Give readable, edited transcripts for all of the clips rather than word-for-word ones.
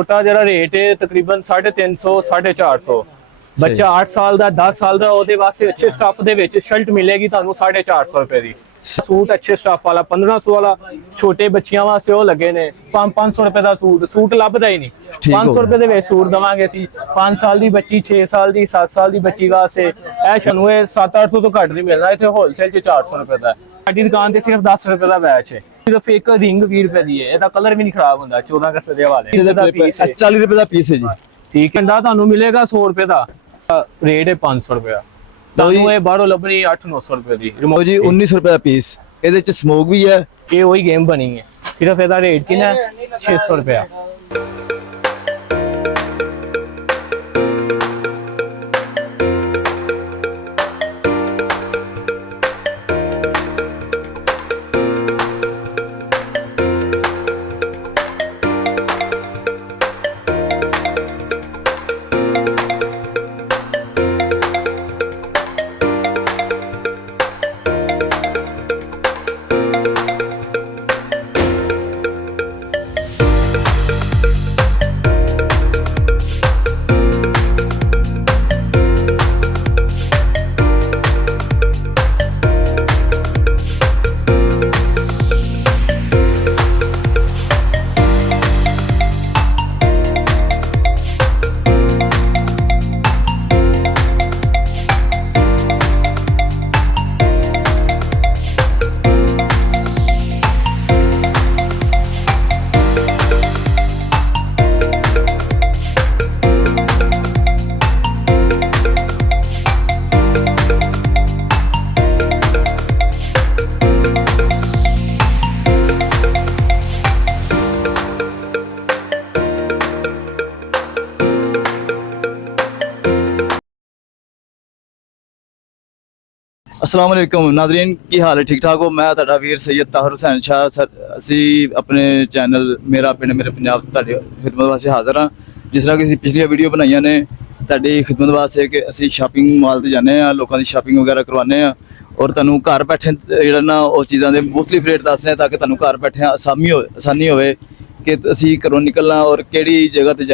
छोटा जरा रेट है तकरीबन 350 450। ਬੱਚਾ 8 ਸਾਲ ਦਾ 10 ਸਾਲ ਦਾ ਉਹਦੇ ਵਾਸਤੇ ਅੱਛੇ ਸਟੱਫ ਦੇ ਵਿੱਚ ਸ਼ਰਟ ਮਿਲੇਗੀ ਤੁਹਾਨੂੰ 450 ਰੁਪਏ ਦੀ। ਸੂਟ ਅੱਛੇ ਸਟੱਫ ਵਾਲਾ 1500 ਵਾਲਾ ਛੋਟੇ ਬੱਚਿਆਂ ਵਾਸਤੇ ਉਹ ਲੱਗੇ ਨੇ 500 ਰੁਪਏ ਦਾ ਸੂਟ ਲੱਭਦਾ ਹੀ ਨਹੀਂ। 500 ਰੁਪਏ ਦੇ ਵਿੱਚ ਸੂਟ ਦਵਾਂਗੇ ਅਸੀਂ। 5 ਸਾਲ ਦੀ ਬੱਚੀ 6 ਸਾਲ ਦੀ 7 ਸਾਲ ਦੀ ਬੱਚੀ ਵਾਸਤੇ ਇਹ ਸਾਨੂੰ 700-800 ਤੋਂ ਘੱਟ ਨਹੀਂ ਮਿਲਣਾ। ਇੱਥੇ ਹੋਲਸੇਲ 'ਚ 400 ਰੁਪਏ ਦਾ। ਸਾਡੀ ਦੁਕਾਨ ਤੇ ਸਿਰਫ 10 ਰੁਪਏ ਦਾ ਬੈਚ ਹੈ। ਸਿਰਫ ਇੱਕ ਰਿੰਗ 20 ਰੁਪਏ ਦੀ ਹੈ। ਇਹਦਾ ਕਲਰ ਵੀ ਨਹੀਂ ਖਰਾਬ ਹੁੰਦਾ। 14 ਅਗਸਤ ਦੇ ਵਾਲੇ 40 ਰੁਪਏ ਦਾ ਪੀਸ ਹੈ ਜੀ। ਠੀਕ ਹੈ। ਤੁਹਾਨੂੰ ਮਿਲੇਗਾ 100 ਰੁਪਏ ਦਾ। रेट है 500 रुपया। बाहरों लभनी 800-900 रुपए दी। रिमोट जी 1900 रुपए का पीस। ਇਹਦੇ ਚ ਸਮੋਕ ਵੀ ਹੈ। ਇਹ वही गेम बनी है। सिर्फ ਇਹਦਾ रेट कितना है 600 रुपया। अस्सलाम वालेकुम नाज़रीन, की हाल है? ठीक ठाक हो? मैं तुहाडा वीर सैयद ताहिर हुसैन शाह सर। असी अपने चैनल मेरा पिंड मेरे पंजाब तुहाडी खिदमत वास्ते हाज़र हाँ। जिस तरह कि असी पिछलियां वीडियो बनाइयां ने तुहाडी खिदमत वास्ते कि असी शॉपिंग मॉल ते जाने आ, लोगों की शॉपिंग वगैरह करवाने आ और तुहानूं घर बैठे जिहड़ा ना उस चीज़ां दे मुख्तलिफ रेट दसने ताकि तुहानूं घर बैठे आसानी होवे कि असी घरों निकलना और किहड़ी जगह ते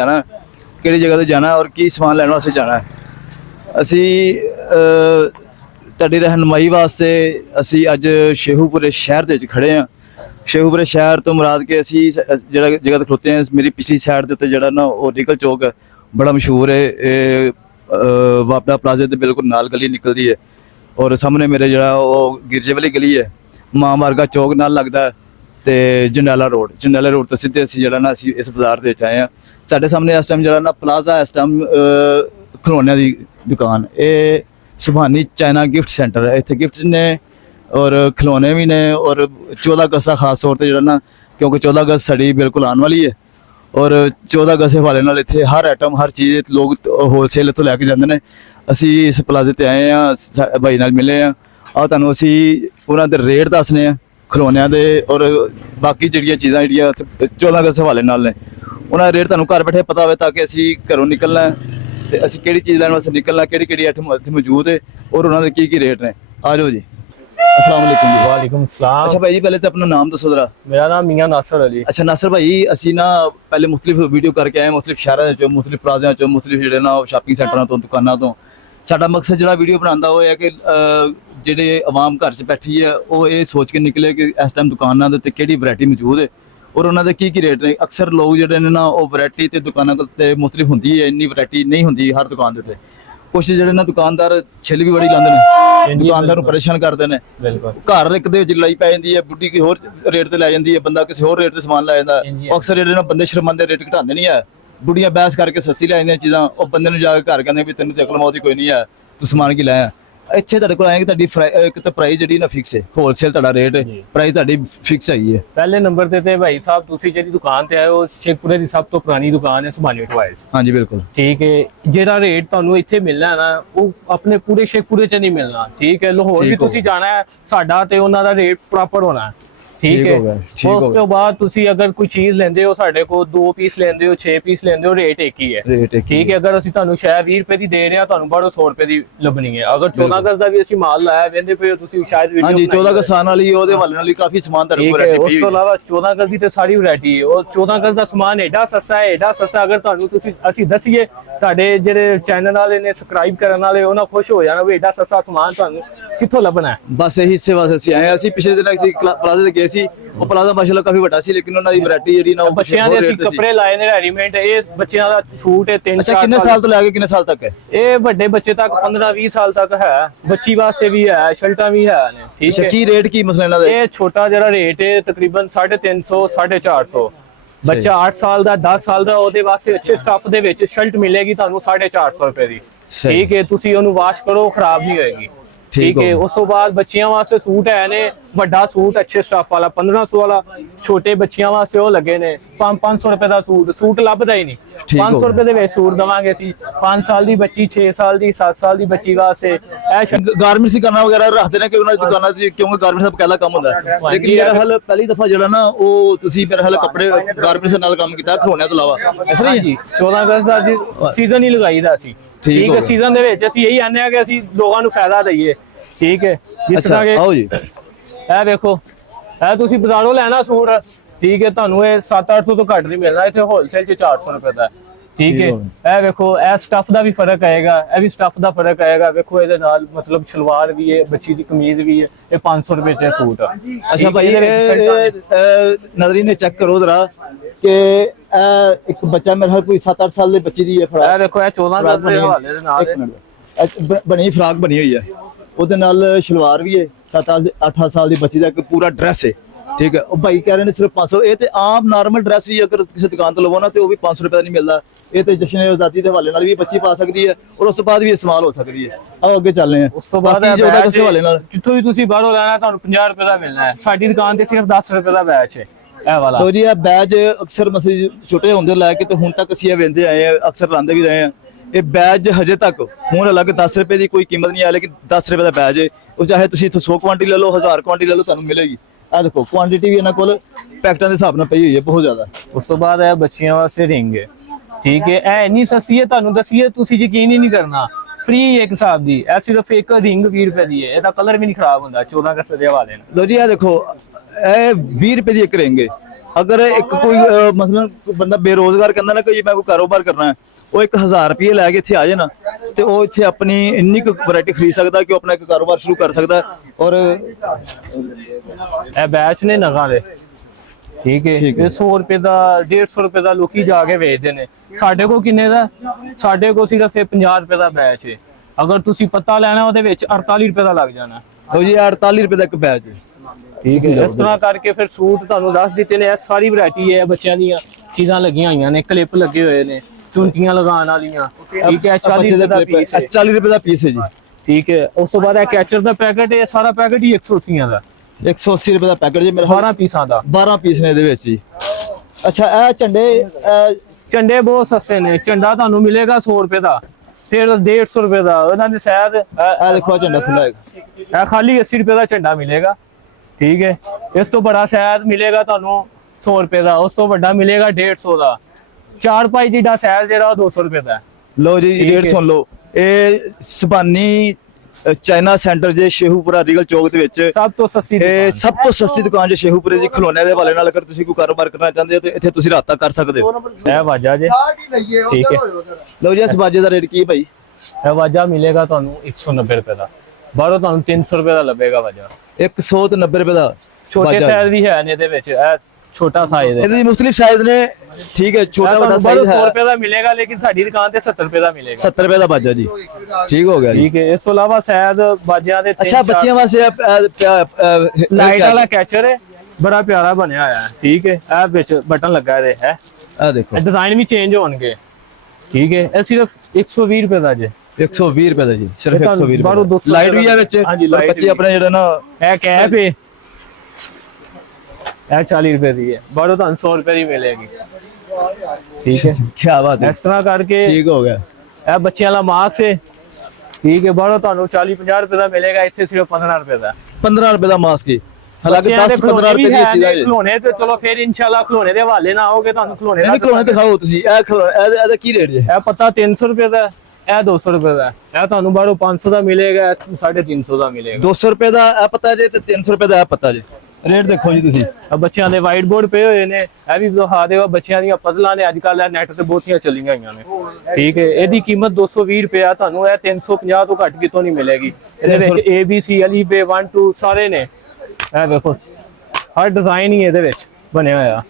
जाना और की समान लैण वास्ते जाना है। असी ਤੁਹਾਡੀ ਰਹਿਨਮਾਈ ਵਾਸਤੇ ਅਸੀਂ ਅੱਜ ਸ਼ੇਖੂਪੁਰੇ ਸ਼ਹਿਰ ਦੇ ਵਿੱਚ ਖੜੇ ਹਾਂ। ਸ਼ੇਖੂਪੁਰੇ ਸ਼ਹਿਰ ਤੋਂ ਮੁਰਾਦ ਕਿ ਅਸੀਂ ਜਿਹੜਾ ਜਗ੍ਹਾ ਤੇ ਖਲੋਤੇ ਹਾਂ, ਮੇਰੀ ਪਿਛਲੀ ਸਾਈਡ ਦੇ ਉੱਤੇ ਜਿਹੜਾ ਨਾ ਉਹ ਨਿਕਲ ਚੌਕ ਹੈ, ਬੜਾ ਮਸ਼ਹੂਰ ਹੈ। ਇਹ ਵਾਪਡਾ ਪਲਾਜ਼ੇ ਦੇ ਬਿਲਕੁਲ ਨਾਲ ਗਲੀ ਨਿਕਲਦੀ ਹੈ ਔਰ ਸਾਹਮਣੇ ਮੇਰੇ ਜਿਹੜਾ ਉਹ ਗਿਰਜੇ ਵਾਲੀ ਗਲੀ ਹੈ, ਮਾਂ ਮਾਰਗਾ ਚੌਕ ਨਾਲ ਲੱਗਦਾ ਤੇ ਜੰਡਾਲਾ ਰੋਡ ਤੋਂ ਸਿੱਧੇ ਅਸੀਂ ਜਿਹੜਾ ਨਾ ਅਸੀਂ ਇਸ ਬਾਜ਼ਾਰ ਦੇ ਵਿੱਚ ਆਏ ਹਾਂ। ਸਾਡੇ ਸਾਹਮਣੇ ਇਸ ਟਾਈਮ ਜਿਹੜਾ ਨਾ ਪਲਾਜ਼ਾ ਇਸ ਟਾਈਮ ਖਿਡੌਣਿਆਂ ਦੀ ਦੁਕਾਨ, ਇਹ ਸੁਭਾਨੀ ਚਾਈਨਾ ਗਿਫਟ ਸੈਂਟਰ ਹੈ। ਇੱਥੇ ਗਿਫਟ ਨੇ ਔਰ ਖਿਡੌਣੇ ਵੀ ਨੇ ਔਰ 14 ਅਗਸਤ ਦਾ ਖਾਸ ਤੌਰ 'ਤੇ ਜਿਹੜਾ ਨਾ, ਕਿਉਂਕਿ 14 ਅਗਸਤ ਸਾਡੀ ਬਿਲਕੁਲ ਆਉਣ ਵਾਲੀ ਹੈ ਔਰ 14 ਅਗਸਤ ਦੇ ਹਵਾਲੇ ਨਾਲ ਇੱਥੇ ਹਰ ਆਈਟਮ ਹਰ ਚੀਜ਼ ਲੋਕ ਹੋਲਸੇਲ ਤੋਂ ਲੈ ਕੇ ਜਾਂਦੇ ਨੇ। ਅਸੀਂ ਇਸ ਪਲਾਜ਼ੇ 'ਤੇ ਆਏ ਹਾਂ, ਭਾਈ ਨਾਲ ਮਿਲੇ ਹਾਂ। ਆਹ ਤੁਹਾਨੂੰ ਅਸੀਂ ਉਹਨਾਂ ਦੇ ਰੇਟ ਦੱਸਨੇ ਆ ਖਿਡੌਣਿਆਂ ਦੇ ਔਰ ਬਾਕੀ ਜਿਹੜੀਆਂ ਚੀਜ਼ਾਂ ਜਿਹੜੀਆਂ 14 ਅਗਸਤ ਹਵਾਲੇ ਨਾਲ ਨੇ ਉਹਨਾਂ ਦਾ ਰੇਟ ਤੁਹਾਨੂੰ ਘਰ ਬੈਠੇ ਪਤਾ ਹੋਵੇ ਤਾਂ ਕਿ ਅਸੀਂ ਘਰੋਂ ਨਿਕਲਣਾ ਤੇ ਅਸੀਂ ਕਿਹੜੀ ਚੀਜ਼ ਲੈਣ ਵਾਸਤੇ ਨਿਕਲਣਾ, ਕਿਹੜੀ ਆਈਟਮ ਇੱਥੇ ਮੌਜੂਦ ਹੈ ਔਰ ਉਹਨਾਂ ਦੇ ਕੀ ਰੇਟ ਨੇ। ਆ ਜਾਓ ਜੀ। अस्सलाम वालेकुम जी। वालेकुम सलाम। अच्छा भाई जी, पहले तो अपना नाम दसो जरा। मेरा नाम मियां नासर अली। अच्छा नासर भाई, असी ना पहले मुख्तलिफ वीडियो करके आए मुख्तलिफ शहरों चो, मुख्तलिफ प्लाज़ियां चो, मुख्तलिफ जिहड़े ना शॉपिंग सेंटरां तो दुकानां तो। साडा मकसद जिहड़ा वीडियो बनाउण दा होया कि जिहड़े आवाम घर च बैठी है वो ये सोच के निकले कि इस टाइम दुकानां दे उत्ते किहड़ी वैरायटी मौजूद है और उन्होंने की रेट ने। अक्सर लोग जिहड़े ने ना वो वैरायटी ते दुकानां ते मुख्तलिफ हुंदी है, इन्नी वैरायटी नहीं हुंदी हर दुकान दे उत्ते। कुछ जिहड़े ना दुकानदार छिल भी बड़ी लांदे ने, दुकानदार नूं परेशान करदे ने। घर एक दे विच लड़ाई पै जांदी है, बुढ़ी कोई होर रेट ते लै जांदी है, बंदा किसी होर रेट ते समान लै जांदा। अक्सर जिहड़े ना बंदे शर्मांदे रेट घटांदे नहीं है, बुढ़ियां बहस करके सस्ती लै जांदियां चीज़ां, वो बंदे नूं जाके घर कहंदे भी तैनूं ते अकल मौत ही कोई नहीं है, तूं समान की लाया। ਇੱਥੇ ਤੁਹਾਡੇ ਕੋਲ ਆਏਗੀ ਤੁਹਾਡੀ ਇੱਕ ਤਾਂ ਪ੍ਰਾਈਸ ਜਿਹੜੀ ਨਾ ਫਿਕਸ ਹੈ, ਹੋਲਸੇਲ ਤੁਹਾਡਾ ਰੇਟ ਹੈ, ਪ੍ਰਾਈਸ ਤੁਹਾਡੀ ਫਿਕਸ ਹੈਗੀ ਹੈ। ਪਹਿਲੇ ਨੰਬਰ ਤੇ ਭਾਈ ਸਾਹਿਬ ਤੁਸੀਂ ਜਿਹੜੀ ਦੁਕਾਨ ਤੇ ਆਏ ਹੋ ਸ਼ੇਖਪੁਰੇ ਦੀ ਸਭ ਤੋਂ ਪੁਰਾਣੀ ਦੁਕਾਨ ਹੈ ਸੁਭਾਨੀ ਟਵਾਇਸ। ਹਾਂਜੀ ਬਿਲਕੁਲ ਠੀਕ ਹੈ। ਜਿਹੜਾ ਰੇਟ ਤੁਹਾਨੂੰ ਇੱਥੇ ਮਿਲਣਾ ਹੈ ਨਾ ਉਹ ਆਪਣੇ ਪੂਰੇ ਸ਼ੇਖਪੁਰੇ ਚ ਨਹੀਂ ਮਿਲਣਾ। ਠੀਕ ਹੈ। ਲਾਹੌਰ ਵੀ ਤੁਸੀਂ ਜਾਣਾ ਹੈ ਸਾਡਾ ਤੇ ਉਹਨਾਂ ਦਾ ਰੇਟ ਪ੍ਰੋਪਰ ਹੋਣਾ ਹੈ। ਠੀਕ ਹੋ ਗਿਆ, ਹੈ। ਠੀਕ ਹੋ ਉਸ ਤੋਂ ਬਾਅਦ ਤੁਸੀਂ ਅਗਰ ਕੋਈ ਚੀਜ਼ ਲੈਂਦੇ ਹੋ ਸਾਡੇ ਕੋਲ 2 ਪੀਸ ਲੈਂਦੇ ਹੋ 6 ਪੀਸ ਲੈਂਦੇ ਹੋ ਰੇਟ ਇੱਕ ਹੀ ਹੈ। ਰੇਟ ਇੱਕ ਹੀ ਠੀਕ ਹੈ। ਅਗਰ ਅਸੀਂ ਤੁਹਾਨੂੰ ਸ਼ਾਇਦ 20 ਰੁਪਏ ਦੀ ਦੇ ਰਹੇ ਹਾਂ ਤੁਹਾਨੂੰ ਬਾਹਰੋਂ 100 ਰੁਪਏ ਦੀ ਲੱਭਣੀ ਹੈ। ਅਗਰ 14 ਗਜ਼ ਦਾ ਵੀ ਅਸੀਂ ਮਾਲ ਲਾਇਆ ਵੰਦੇ ਪਏ ਹੋ ਤੁਸੀਂ ਸ਼ਾਇਦ ਵੀਡੀਓ ਹਾਂਜੀ 14 ਕਿਸਾਨ ਵਾਲੀ ਉਹਦੇ ਹਵਾਲੇ ਨਾਲ ਵੀ ਕਾਫੀ ਸਮਾਨ ਤੁਹਾਡੇ ਠੀਕ ਕੋਲ ਹੈ। ਵੈਰਾਈਟੀ ਉਸ ਪਈ ਤੋਂ ਹੋਈ ਹੈ। ਇਲਾਵਾ 14 ਗਜ਼ ਦੀ ਤੇ ਸਾਰੀ ਵੈਰਾਈਟੀ ਹੈ। ਉਹ 14 ਗਜ਼ ਦਾ ਸਮਾਨ ਐਡਾ ਸਸਤਾ ਹੈ, ਐਡਾ ਸਸਤਾ। ਅਗਰ ਤੁਹਾਨੂੰ ਅਸੀਂ ਦੱਸੀਏ ਤੁਹਾਡੇ ਜਿਹੜੇ ਚੈਨਲ ਵਾਲੇ ਨੇ ਸਬਸਕ੍ਰਾਈਬ ਕਰਨ ਵਾਲੇ ਉਹਨਾਂ ਖੁਸ਼ ਹੋ ਜਾਣਾ ਵੀ ਐਡਾ ਸਸਤਾ ਸਮਾਨ ਤੁਹਾਨੂੰ ਕਿੱਥੋਂ ਲੱਭਣਾ ਹੈ। ਬਸ ਇਹੀ ਹਿੱਸੇ ਵਾਸਤੇ ਅਸੀਂ ਆਏ ਹਾਂ। ਅਸੀਂ ਪਿਛਲੇ ਦਿਨ ਅਸੀਂ ਪਲਾਜ਼ਾ ਤੇ ਗਏ ਸੀ, ਉਹ ਪਲਾਜ਼ਾ ਮਾਸ਼ਾਅੱਲਾ ਕਾਫੀ ਵੱਡਾ ਸੀ, ਲੇਕਿਨ ਉਹਨਾਂ ਦੀ ਵੈਰਾਈਟੀ ਜਿਹੜੀ ਨਾ ਉਹ ਕੁਛ ਬੱਚਿਆਂ ਦੇ ਹੋਰ ਅਸੀਂ ਰੇਟ ਤੇ ਸੀ। ਕੱਪੜੇ ਲਾਏ ਨੇ ਰੈਡੀਮੇਡ। ਇਹ ਬੱਚਿਆਂ ਦਾ ਛੂਟ ਹੈ 3-4 ਅੱਛਾ ਕਿੰਨੇ ਸਾਲ ਤੋਂ ਲੈ ਕੇ ਕਿੰਨੇ ਸਾਲ ਤੱਕ ਹੈ? ਇਹ ਵੱਡੇ ਬੱਚੇ ਤੱਕ 15-20 ਸਾਲ ਤੱਕ ਹੈ। ਬੱਚੀ ਵਾਸਤੇ ਵੀ ਹੈ, ਸ਼ਰਟਾਂ ਵੀ ਹੈ ਨੇ। ਠੀਕ ਅੱਛਾ ਹੈ। ਕੀ ਰੇਟ ਕੀ ਮਸਲਾ ਇਹਨਾਂ ਦਾ? ਇਹ ਛੋਟਾ ਜਿਹੜਾ ਰੇਟ ਹੈ ਤਕਰੀਬਨ 350 450। ਬੱਚਾ 8 ਸਾਲ ਦਾ 10 ਸਾਲ ਦਾ ਉਹਦੇ ਵਾਸਤੇ ਅੱਛੇ ਸਟੱਫ ਦੇ ਵਿੱਚ ਸ਼ਰਟ ਮਿਲੇਗੀ ਤੁਹਾਨੂੰ 450 ਰੁਪਏ ਦੀ। ਸਹੀ। ਠੀਕ ਹੈ। ਤੁਸੀਂ ਉਹਨੂੰ ਵਾਸ਼ ਕਰੋ ਖਰਾਬ ਨਹੀਂ ਹੋਏਗੀ। ਠੀਕ ਹੈ। ਉਸ ਤੋਂ ਬਾਅਦ ਬੱਚਿਆਂ ਵਾਸਤੇ ਸੂਟ ਹੈ ਨੇ, ਵੱਡਾ ਸੂਟ ਅੱਛੇ ਸਟੱਫ ਵਾਲਾ 1500 ਵਾਲਾ। ਛੋਟੇ ਬੱਚਿਆਂ ਵਾਸਤੇ ਉਹ ਲੱਗੇ ਨੇ 500 ਰੁਪਏ ਦਾ ਸੂਟ ਲੱਭਦਾ ਹੀ ਨਹੀਂ। ਠੀਕ ਹੋ 500 ਰੁਪਏ ਦੇ ਵਿੱਚ ਸੂਟ ਦਵਾਂਗੇ ਅਸੀਂ। 5 ਸਾਲ ਦੀ ਬੱਚੀ 6 ਸਾਲ ਦੀ 7 ਸਾਲ ਦੀ ਬੱਚੀ ਵਾਸਤੇ ਇਹ ਗਾਰਮੈਂਟਸ ਦੀ ਕਰਨਾ ਵਗੈਰਾ ਰੱਖਦੇ ਨੇ ਕਿ ਉਹਨਾਂ ਦੀ ਦੁਕਾਨਾਂ ਦੀ, ਕਿਉਂਕਿ ਗਾਰਮੈਂਟਸ ਦਾ ਪਹਿਲਾ ਕੰਮ ਹੁੰਦਾ ਹੈ। ਲੇਕਿਨ ਮੇਰਾ ਹਾਲ ਪਹਿਲੀ ਦਫਾ ਜਿਹੜਾ ਨਾ ਉਹ ਤੁਸੀਂ ਮੇਰਾ ਹਾਲ ਕੱਪੜੇ ਗਾਰਮੈਂਟਸ ਨਾਲ ਕੰਮ ਕੀਤਾ ਖਿਡੌਣਿਆਂ ਤੋਂ ਇਲਾਵਾ, ਇਸ ਤਰ੍ਹਾਂ ਹੀ ਹਾਂਜੀ 14 ਅਗਸਤ ਦਾ ਸੀਜ਼ਨ ਹੀ ਲਗਾਈਦਾ ਅਸੀਂ। ਠੀਕ ਹੈ। ਸੀਜ਼ਨ ਦੇ ਵਿੱਚ ਅਸੀਂ ਇਹੀ ਆਨੇ ਆ ਕਿ ਅਸੀਂ ਲੋਕਾਂ ਨੂੰ ਫਾਇਦਾ ਦਈਏ। ਠੀਕ ਹੈ। ਜਿਸ ਅੱਛਾ ਤਰ੍ਹਾਂ ਕਿ ਆਓ ਜੀ, ਇਹ ਵੇਖੋ, ਇਹ ਤੁਸੀਂ ਬਾਜ਼ਾਰੋਂ ਲੈਣਾ ਸੂਟ, ਠੀਕ ਹੈ, ਤੁਹਾਨੂੰ ਇਹ 700-800 ਤੋਂ ਘੱਟ ਨਹੀਂ ਮਿਲਣਾ। ਇੱਥੇ ਹੋਲਸੇਲ 'ਚ 400 ਰੁਪਏ ਦਾ। ਠੀਕ ਹੈ। ਇਹ ਵੇਖੋ, ਇਹ ਸਟੱਫ ਦਾ ਵੀ ਫਰਕ ਆਏਗਾ, ਇਹ ਵੀ ਸਟੱਫ ਦਾ ਫਰਕ ਆਏਗਾ। ਵੇਖੋ ਇਹਦੇ ਨਾਲ ਮਤਲਬ ਸ਼ਲਵਾਰ ਵੀ ਹੈ, ਬੱਚੀ ਦੀ ਕਮੀਜ਼ ਵੀ ਹੈ। ਇਹ 500 ਰੁਪਏ 'ਚ ਸੂਟ। ਅੱਛਾ ਭਾਈ ਨਜ਼ਰੀ ਨੇ ਚੈੱਕ ਕਰੋ ਜਰਾ ਕਿ ਇੱਕ ਬੱਚਾ ਮੇਰੇ ਹਾਲ ਕੋਈ 7-8 ਸਾਲ ਦੇ ਬੱਚੀ ਦੀ ਹੈ। ਇਹ ਵੇਖੋ, ਇਹ 14 ਗਜ਼ ਦੇ ਹਵਾਲੇ ਦੇ ਨਾਲ ਬਣੀ ਫਰਾਕ ਬਣੀ ਹੋਈ ਹੈ, ਉਹਦੇ ਨਾਲ ਸ਼ਲਵਾਰ ਵੀ ਹੈ। 7-8 ਸਾਲ ਦੀ ਬੱਚੀ ਦਾ ਇੱਕ ਪੂਰਾ ਡਰੈਸ ਹੈ। ਠੀਕ ਹੈ। ਉਹ ਭਾਈ ਕਹਿ ਰਹੇ ਨੇ ਸਿਰਫ 500। ਇਹ ਤੇ ਆਮ ਨਾਰਮਲ ਡਰੈਸ ਵੀ ਅਗਰ ਕਿਸੇ ਦੁਕਾਨ ਤੋਂ ਲਵੋ ਨਾ ਤੇ ਉਹ ਵੀ 500 ਰੁਪਏ ਦਾ ਨਹੀਂ ਮਿਲਦਾ। ਇਹ ਤੇ ਜਸ਼ਨ ਆਜ਼ਾਦੀ ਦੇ ਹਵਾਲੇ ਨਾਲ ਵੀ ਬੱਚੀ ਪਾ ਸਕਦੀ ਹੈ ਔਰ ਉਸ ਤੋਂ ਬਾਅਦ ਵੀ ਇਸਤੇਮਾਲ ਹੋ ਸਕਦੀ ਹੈ। ਆਓ ਅੱਗੇ ਚੱਲਦੇ ਹਾਂ। ਉਸ ਤੋਂ ਬਾਅਦ ਬਾਕੀ ਜੋ ਉਹਦਾ ਕਿਸੇ ਹਵਾਲੇ ਨਾਲ ਜਿੱਥੋਂ ਵੀ ਤੁਸੀਂ ਬਾਹਰੋਂ ਲੈਣਾ ਤੁਹਾਨੂੰ 50 ਰੁਪਏ ਦਾ ਮਿਲਣਾ ਹੈ। ਸਾਡੀ ਦੁਕਾਨ ਤੇ ਸਿਰਫ 10 ਰੁਪਏ ਦਾ ਬੈਚ ਹੈ ਇਹ ਵਾਲਾ। ਲੋ ਜੀ ਇਹ ਬੈਜ ਅਕਸਰ ਮਸਲੇ ਛੋਟੇ ਹੁੰਦੇ ਲੈ ਕੇ ਤੇ ਹੁਣ ਤੱਕ ਅਸੀਂ ਇਹ ਵੇਂਦੇ ਆਏ ਆ, ਅਕਸਰ ਲਾਂਦੇ ਵੀ ਰਹੇ ਆ। ਇਹ ਬੈਜ ਹਜੇ ਤੱਕ ਹੁਣ ਅਲੱਗ 10 ਰੁਪਏ ਦੀ ਕੋਈ ਕੀਮਤ ਨਹੀਂ ਆ, ਲੇਕਿਨ 10 ਰੁਪਏ ਦਾ ਬੈਜ ਹੈ। ਉਹ ਚਾਹੇ ਤੁਸੀਂ ਇੱਥੋਂ 100 ਕੁਆਂਟੀ ਲੈ ਲਓ, 1000 ਕੁਆਂਟੀ ਲੈ ਲਓ, ਤੁਹਾਨੂੰ ਮਿਲੇਗੀ। ਆ ਦੇਖੋ ਕੁਆਂਟੀਟੀ ਵੀ ਇਹਨਾਂ ਕੋਲ ਪੈਕਟਾਂ ਦੇ ਹਿਸਾਬ ਨਾਲ ਪਈ ਹੋਈ ਹੈ ਬਹੁਤ ਜ਼ਿਆਦਾ। ਉਸ ਤੋਂ ਬਾਅਦ ਇਹ ਬੱਚਿਆਂ ਵਾਸਤੇ ਰਿੰਗ ਹੈ। ਠੀਕ ਹੈ। ਇਹ ਇੰਨੀ ਸਸਤੀ ਹੈ, ਤੁਹਾਨੂੰ ਦੱਸੀਏ ਤੁਸੀਂ ਯਕੀਨ ਹੀ ਨਹੀਂ ਕਰਨਾ। ਫ੍ਰੀ ਇੱਕ ਹਿਸਾਬ ਦੀ। ਇਹ ਸਿਰਫ ਇੱਕ ਰਿੰਗ 20 ਰੁਪਏ ਦੀ ਹੈ। ਇਹਦਾ ਕਲਰ ਵੀ ਨਹੀਂ ਖਰਾਬ ਹੁੰਦਾ 14 ਅਗਸਤ ਦੇ ਹਵਾਲੇ ਨਾਲ। ਲੋ ਜੀ ਇਹ ਦੇਖੋ, ਇਹ 20 ਰੁਪਏ ਦੀ ਇੱਕ ਰਿੰਗ ਹੈ। ਅਗਰ ਇੱਕ ਕੋਈ ਮਸਲਨ ਬੰਦਾ ਬੇਰੋਜ਼ਗਾਰ ਕਹਿੰਦਾ ਨਾ ਕਿ ਮੈਂ ਕੋਈ ਕਾਰੋਬਾਰ ਕਰਨਾ ਹੈ, ਉਹ 1000 ਰੁਪਏ ਲੈ ਕੇ ਇੱਥੇ ਆ ਜਾਏ ਨਾ ਤੇ ਉਹ ਇੱਥੇ ਆਪਣੀ ਇੰਨੀ ਕੁ ਵੈਰਾਈਟੀ ਖਰੀਦ ਸਕਦਾ ਕਿ ਉਹ ਆਪਣਾ ਇੱਕ ਕਾਰੋਬਾਰ ਸ਼ੁਰੂ ਕਰ ਸਕਦਾ। ਔਰ ਇਹ ਬੈਚ ਨੇ ਨਗਾਂ ਦੇ। ਠੀਕ ਹੈ। ਇਹ 100 ਰੁਪਏ ਦਾ 150 ਰੁਪਏ ਦਾ ਲੋਕੀ ਜਾ ਕੇ ਵੇਚਦੇ ਨੇ। ਸਾਡੇ ਕੋਲ ਕਿੰਨੇ ਦਾ? ਸਾਡੇ ਕੋਲ ਸਿਰਫ 50 ਰੁਪਏ ਦਾ ਬੈਚ ਹੈ। ਅਗਰ ਤੁਸੀਂ ਪੱਤਾ ਲੈਣਾ ਉਹਦੇ ਵਿੱਚ 48 ਰੁਪਏ ਦਾ ਲੱਗ ਜਾਣਾ। ਲੋ ਜੀ 48 ਰੁਪਏ ਦਾ ਇੱਕ ਬੈਚ ਹੈ। ਠੀਕ ਹੈ। ਇਸ ਤਰ੍ਹਾਂ ਕਰਕੇ ਫਿਰ ਸੂਟ ਤੁਹਾਨੂੰ ਦੱਸ ਦਿੱਤੇ ਨੇ। ਇਹ ਸਾਰੀ ਵੈਰਾਈਟੀ ਹੈ, ਬੱਚਿਆਂ ਦੀਆਂ ਚੀਜ਼ਾਂ ਲੱਗੀਆਂ ਹੋਈਆਂ ਨੇ, ਕਲਿੱਪ ਲੱਗੇ ਹੋਏ ਨੇ, ਚੁੰਟੀਆਂ ਲਗਾਉਣ ਵਾਲੀਆਂ। ਠੀਕ ਹੈ। 40 ਰੁਪਏ ਦਾ ਪੀਸ ਹੈ। 40 ਰੁਪਏ ਦਾ ਪੀਸ ਹੈ ਜੀ। ਠੀਕ ਹੈ। ਉਸ ਤੋਂ ਬਾਅਦ ਇਹ ਕੈਚਰ ਦਾ ਪੈਕੇਟ ਹੈ। ਸਾਰਾ ਪੈਕੇਟ ਹੀ 180 ਦਾ 180 ਰੁਪਏ ਦਾ ਪੈਕੇਟ ਜੀ। ਮੇਰੇ 12 ਪੀਸਾਂ ਦਾ 12 ਪੀਸ ਨੇ ਇਹਦੇ ਵਿੱਚ ਜੀ। ਅੱਛਾ ਇਹ ਝੰਡੇ ਬਹੁਤ ਸਸਤੇ ਨੇ। ਝੰਡਾ ਤੁਹਾਨੂੰ ਮਿਲੇਗਾ 100 ਰੁਪਏ ਦਾ, ਫਿਰ 150 ਰੁਪਏ ਦਾ। ਉਹਨਾਂ ਦੇ ਸ਼ਾਇਦ ਇਹ ਦੇਖੋ ਝੰਡਾ ਖੁੱਲਾ ਹੈ। ਇਹ ਖਾਲੀ 80 ਰੁਪਏ ਦਾ ਝੰਡਾ ਮਿਲੇਗਾ। ਠੀਕ ਹੈ। ਇਸ ਤੋਂ ਬੜਾ ਸ਼ਾਇਦ ਮਿਲੇਗਾ ਤੁਹਾਨੂੰ 100 ਰੁਪਏ ਦਾ। ਉਸ ਤੋਂ ਵੱਡਾ ਮਿਲੇਗਾ 150 ਦਾ। 4 ਪਾਈ ਜਿੱਡਾ ਸਾਈਜ਼ ਜਿਹੜਾ ਉਹ 200 ਰੁਪਏ ਦਾ। ਲੋ ਜੀ ਰੇਟ ਸੁਣ ਲਓ। ਇਹ ਸਬਾਨੀ ਚਾਈਨਾ ਸੈਂਟਰ ਜੇ ਸ਼ੇਹੂਪੁਰਾ ਰੀਗਲ ਚੌਕ ਦੇ ਵਿੱਚ ਸਭ ਤੋਂ ਸਸਤੀ ਇਹ ਸਭ ਤੋਂ ਸਸਤੀ ਦੁਕਾਨ ਜੇ ਸ਼ੇਹੂਪੁਰੇ ਦੀ ਖਿਡੌਣਿਆਂ ਦੇ ਹਵਾਲੇ ਨਾਲ। ਅਗਰ ਤੁਸੀਂ ਕੋਈ ਕਾਰੋਬਾਰ ਕਰਨਾ ਚਾਹੁੰਦੇ ਹੋ ਤੇ ਇੱਥੇ ਤੁਸੀਂ ਰਾਬਤਾ ਕਰ ਸਕਦੇ ਹੋ। ਇਹ ਵਾਜਾ ਜੇ। ਠੀਕ ਹੈ। ਲੋ ਜੀ ਇਸ ਬਾਜੇ ਦਾ ਰੇਟ ਕੀ ਹੈ ਭਾਈ? ਇਹ ਵਾਜਾ ਮਿਲੇਗਾ ਤੁਹਾਨੂੰ 190 ਰੁਪਏ ਦਾ। ਬਾਹਰੋਂ ਤੁਹਾਨੂੰ 300 ਰੁਪਏ ਦਾ ਲੱਭੇਗਾ ਵਾਜਾ। 190 ਰੁਪਏ ਦਾ ਛੋਟੇ ਸਾਈਜ਼ ਵੀ ਹੈ ਨੇ ਇਹਦੇ ਵਿੱਚ। ਇਹ ਛੋਟਾ ਸਾਈਜ਼ ਹੈ। ਇਹਦੇ ਮੁxtਲਿਫ ਸਾਈਜ਼ ਨੇ। ਠੀਕ ਹੈ। ਛੋਟਾ ਵੱਡਾ ਸਾਈਜ਼ ਹੈ। 100 ਰੁਪਏ ਦਾ ਮਿਲੇਗਾ, ਲੇਕਿਨ ਸਾਡੀ ਦੁਕਾਨ ਤੇ 70 ਰੁਪਏ ਦਾ ਮਿਲੇਗਾ। 70 ਰੁਪਏ ਦਾ ਬਾਜਾ ਜੀ। ਠੀਕ ਹੋ ਗਿਆ ਜੀ। ਠੀਕ ਹੈ। ਇਸ ਤੋਂ ਇਲਾਵਾ ਸ਼ਾਇਦ ਬਾਜਿਆਂ ਦੇ ਅੱਛਾ ਬੱਚਿਆਂ ਵਾਸਤੇ ਲਾਈਟ ਵਾਲਾ ਕੈਚਰ ਹੈ, ਬੜਾ ਪਿਆਰਾ ਬਣਿਆ ਹੋਇਆ ਹੈ। ਠੀਕ ਹੈ। ਇਹ ਵਿੱਚ ਬਟਨ ਲੱਗਾ ਇਹਦੇ ਹੈ। ਆ ਦੇਖੋ ਡਿਜ਼ਾਈਨ ਵੀ ਚੇਂਜ ਹੋਣਗੇ। ਠੀਕ ਹੈ। ਇਹ ਸਿਰਫ 120 ਰੁਪਏ ਦਾ ਜੇ। 120 ਰੁਪਏ ਦਾ ਜੀ। ਸਿਰਫ ਇਹ 120 ਬਾਹਰੋਂ ਰੁਪਏ 200 ਲਾਈਟ ਵੀ ਹੈ ਵਿੱਚ। ਹਾਂਜੀ, ਲਾਈਟ ਬੱਚੇ ਆਪਣੇ ਜਿਹੜਾ ਨਾ ਇਹ ਕੈਪ ਹੈ। ਇਹ 40 ਰੁਪਏ ਦੀ ਹੈ। ਬਾਹਰੋਂ ਤੁਹਾਨੂੰ 100 ਰੁਪਏ ਦੀ ਮਿਲੇਗੀ। ਠੀਕ ਹੈ। ਕੀ ਬਾਤ ਹੈ। ਇਸ ਤਰ੍ਹਾਂ ਕਰਕੇ ਠੀਕ ਹੋ ਗਿਆ। ਇਹ ਬੱਚਿਆਂ ਦਾ ਮਾਰਕਸ ਹੈ। ਠੀਕ ਹੈ। ਬਾਹਰੋਂ ਤੁਹਾਨੂੰ 40-50 ਰੁਪਏ ਦਾ ਮਿਲੇਗਾ, ਇੱਥੇ ਸਿਰਫ 15 ਰੁਪਏ ਦਾ। 15 ਰੁਪਏ ਦਾ ਮਾਸਕ ਜੀ। ਹਾਲਾਂਕਿ ਬੱਚਿਆਂ ਦੇ 10-15 ਰੁਪਏ ਦੀ ਖਿਡੌਣੇ ਚੀਜ਼ ਹੈ ਵੀ ਖਿਡੌਣੇ ਤੇ ਚਲੋ ਫਿਰ ਇਨਸ਼ਾਅੱਲਾ ਖਿਡੌਣੇ ਦੇ ਹਵਾਲੇ ਨਾ ਆਓਗੇ ਤੁਹਾਨੂੰ ਖਿਡੌਣੇ ਨਹੀਂ ਖਿਡੌਣੇ ਦਿਖਾਓ ਤੁਸੀਂ, ਇਹਦਾ ਕੀ ਰੇਟ ਜੇ? ਇਹ ਪੱਤਾ 300 ਰੁਪਏ ਦਾ ਹੈ, ਇਹ 200 ਰੁਪਏ ਦਾ ਹੈ। ਇਹ ਤੁਹਾਨੂੰ ਬਾਹਰੋਂ 500 ਦਾ ਮਿਲੇਗਾ, 350 ਦਾ ਮਿਲੇਗਾ। 200 ਰੁਪਏ ਦਾ ਇਹ ਪਤਾ ਜੇ ਤੇ 300 ਰੁਪਏ ਦਾ ਇਹ ਪਤਾ ਜੇ। ਰੇਟ ਦੇਖੋ ਜੀ ਤੁਸੀਂ। ਆ ਬੱਚਿਆਂ ਦੇ ਵਾਈਟ ਬੋਰਡ ਪਏ ਹੋਏ ਨੇ, ਇਹ ਵੀ ਦਿਖਾ ਦਿਓ। ਬੱਚਿਆਂ ਦੀਆਂ ਪਜ਼ਲਾਂ ਨੇ ਅੱਜ ਕੱਲ ਨੈਟ ਤੇ ਬਹੁਤੀਆਂ ਚੱਲੀਆਂ ਹੋਈਆਂ ਨੇ, ਠੀਕ ਹੈ। ਇਹਦੀ ਕੀਮਤ 220 ਰੁਪਏ ਆ, ਤੁਹਾਨੂੰ ਇਹ 350 ਤੋਂ ਘੱਟ ਕਿਤੋਂ ਨਹੀਂ ਮਿਲੇਗੀ। ਇਹਦੇ ਵਿੱਚ ABC ਅਲੀਫ 1 2 ਸਾਰੇ ਨੇ। ਇਹ ਦੇਖੋ ਹਰ ਡਿਜ਼ਾਈਨ ਹੀ ਇਹਦੇ ਵਿੱਚ ਬਣਿਆ ਹੋਇਆ।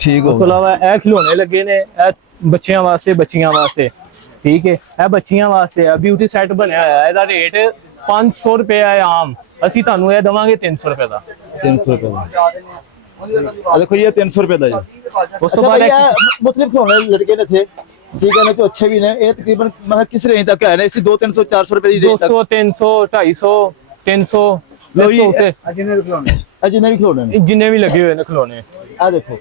ਠੀਕ ਹੋ ਉਸ ਤੋਂ ਇਲਾਵਾ ਇਹ ਖਿਡੌਣੇ ਲੱਗੇ ਨੇ, ਇਹ ਬੱਚਿਆਂ ਵਾਸਤੇ, ਬੱਚੀਆਂ ਵਾਸਤੇ, ਠੀਕ ਹੈ। ਇਹ ਬੱਚੀਆਂ ਵਾਸਤੇ ਆ, ਬਿਊਟੀ ਸੈੱਟ ਬਣਿਆ ਹੋਇਆ। ਇਹਦਾ ਰੇਟ 500 ਰੁਪਏ ਹੈ ਆਮ, ਅਸੀਂ ਤੁਹਾਨੂੰ ਇਹ ਦਵਾਂਗੇ 300 ਰੁਪਏ ਦਾ। 300 ਰੁਪਏ ਦਾ ਆ ਦੇਖੋ ਜੀ, ਇਹ 300 ਰੁਪਏ ਦਾ ਜੀ। ਉਸ ਤੋਂ ਬਾਅਦ ਮੁਖਤਲਿਫ ਖਿਡੌਣੇ लड़के ने थे, ठीक है ना, तो अच्छे भी ने। ये तकरीबन मतलब किस रेंज तक है ना? इसी 200 300 400 रुपए की रेंज 200 300 250 300 ਲਓ ਜੀ ਉੱਤੇ ਜਿੰਨੇ ਵੀ ਖਿਡੌਣੇ ਨੇ, ਜਿੰਨੇ ਵੀ ਲੱਗੇ ਹੋਏ ਨੇ ਖਿਡੌਣੇ, ਆ ਦੇਖੋ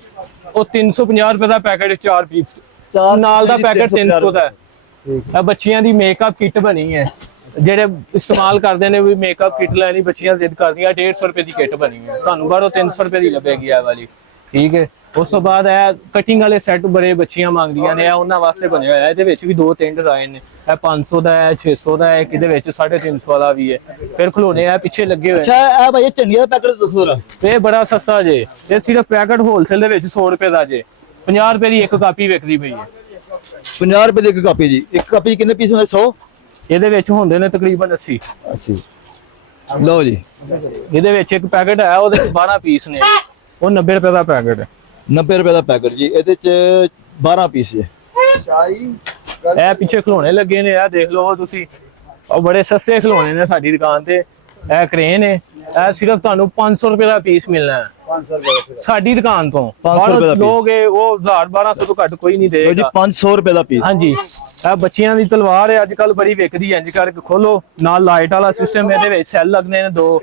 ਉਹ 350 ਰੁਪਏ ਦਾ ਪੈਕੇਟ 4 ਪੀਸ, ਚਾਰ ਨਾਲ ਦਾ ਪੀਸ ਪੈਕੇਟ 300 ਦਾ ਹੈ। ਠੀਕ ਇਹ ਬੱਚਿਆਂ ਦੀ ਮੇਕਅਪ ਕਿੱਟ ਬਣੀ ਹੈ, ਜਿਹੜੇ ਇਸਤੇਮਾਲ ਕਰਦੇ ਨੇ ਵੀ ਮੇਕਅਪ ਕਿੱਟ ਲੈਣੀ, ਬੱਚੀਆਂ ਜ਼ਿੱਦ ਕਰਦੀਆਂ, 150 ਰੁਪਏ ਦੀ ਕਿੱਟ ਬਣੀ ਹੈ। ਤੁਹਾਨੂੰ ਬਾਹਰੋਂ 300 ਰੁਪਏ ਦੀ ਲੱਭੇਗੀ ਇਹ ਵਾਲੀ, ਠੀਕ ਹੈ। ਉਸ ਤੋਂ ਬਾਅਦ ਇਹ ਕਟਿੰਗ ਵਾਲੇ ਸੈੱਟ ਬੜੇ ਬੱਚੀਆਂ ਮੰਗਦੀਆਂ ਨੇ, ਇਹ ਉਹਨਾਂ ਵਾਸਤੇ ਬਣਿਆ ਹੋਇਆ। ਇਹਦੇ ਵਿੱਚ ਵੀ 2-3 ਡਿਜ਼ਾਈਨ ਨੇ, ਇਹ 500 ਦਾ ਹੈ, 600 ਦਾ ਹੈ, ਕਿਹਦੇ ਵਿੱਚ 350 ਵਾਲਾ ਵੀ ਹੈ। ਫਿਰ ਖਿਡੌਣੇ ਆ ਪਿੱਛੇ ਲੱਗੇ ਹੋਏ। ਅੱਛਾ ਆ ਭਾਈ, ਇਹ ਝੰਡੀਆਂ ਦਾ ਪੈਕੇਟ ਦੱਸੋ ਜਰਾ। ਇਹ ਬੜਾ ਸਸਤਾ ਜੇ, ਇਹ ਸਿਰਫ ਪੈਕੇਟ ਹੋਲਸੇਲ ਦੇ ਵਿੱਚ 100 ਰੁਪਏ ਦਾ ਜੇ, 50 ਰੁਪਏ ਦੀ ਇੱਕ ਕਾਪੀ ਵਿਕਦੀ ਪਈ ਹੈ। 50 ਰੁਪਏ ਦੀ ਇੱਕ ਕਾਪੀ ਜੀ। ਇੱਕ ਕਾਪੀ ਕਿੰਨੇ ਪੀਸ ਹੁੰਦੇ? 100? ਇਹਦੇ ਵਿੱਚ ਹੁੰਦੇ ਨੇ ਤਕਰੀਬਨ 80। 80 ਲਓ ਜੀ। ਇਹਦੇ ਵਿੱਚ ਇੱਕ ਪੈਕੇਟ ਹੈ, ਉਹਦੇ ਵਿੱਚ 12 ਪੀਸ ਨੇ, ਉਹ 90 ਰੁਪਏ ਦਾ ਪੈਕੇਟ ਹੈ। 90 ਰੁਪਏ ਦਾ ਪੈਕੇਟ ਜੀ, ਇਹਦੇ ਚ 12 ਪੀਸ ਹੈ। ਇਹ ਪਿੱਛੇ ਖਿਡੌਣੇ ਲੱਗੇ ਨੇ, ਇਹ ਦੇਖ ਲਓ ਤੁਸੀਂ, ਉਹ ਬੜੇ ਸਸਤੇ ਖਿਡੌਣੇ ਨੇ ਸਾਡੀ ਦੁਕਾਨ ਤੇ। ਇਹ ਕਰੇਨ ਹੈ, ਇਹ ਸਿਰਫ ਤੁਹਾਨੂੰ 500 ਰੁਪਏ ਦਾ ਪੀਸ ਮਿਲਣਾ ਹੈ 500 ਰੁਪਏ ਸਾਡੀ ਦੁਕਾਨ ਤੋਂ। 500 ਰੁਪਏ ਦਾ piece। ਲੋਗੇ ਉਹ 1000-1200 ਤੋਂ ਘੱਟ ਕੋਈ ਨਹੀਂ ਲਓ ਜੀ, ਦੇਗਾ। 500 ਰੁਪਏ ਦਾ ਪੀਸ। ਹਾਂਜੀ, ਇਹ ਬੱਚਿਆਂ ਦੀ ਤਲਵਾਰ ਹੈ, ਅੱਜ ਕੱਲ ਬੜੀ ਵਿਕਦੀ ਹੈ। ਇੰਜ ਕਰਕੇ ਖੋਲੋ, ਨਾਲ ਲਾਈਟ ਵਾਲਾ ਸਿਸਟਮ, ਇਹਦੇ ਵਿੱਚ ਸੈੱਲ ਲੱਗਦੇ ਨੇ 2,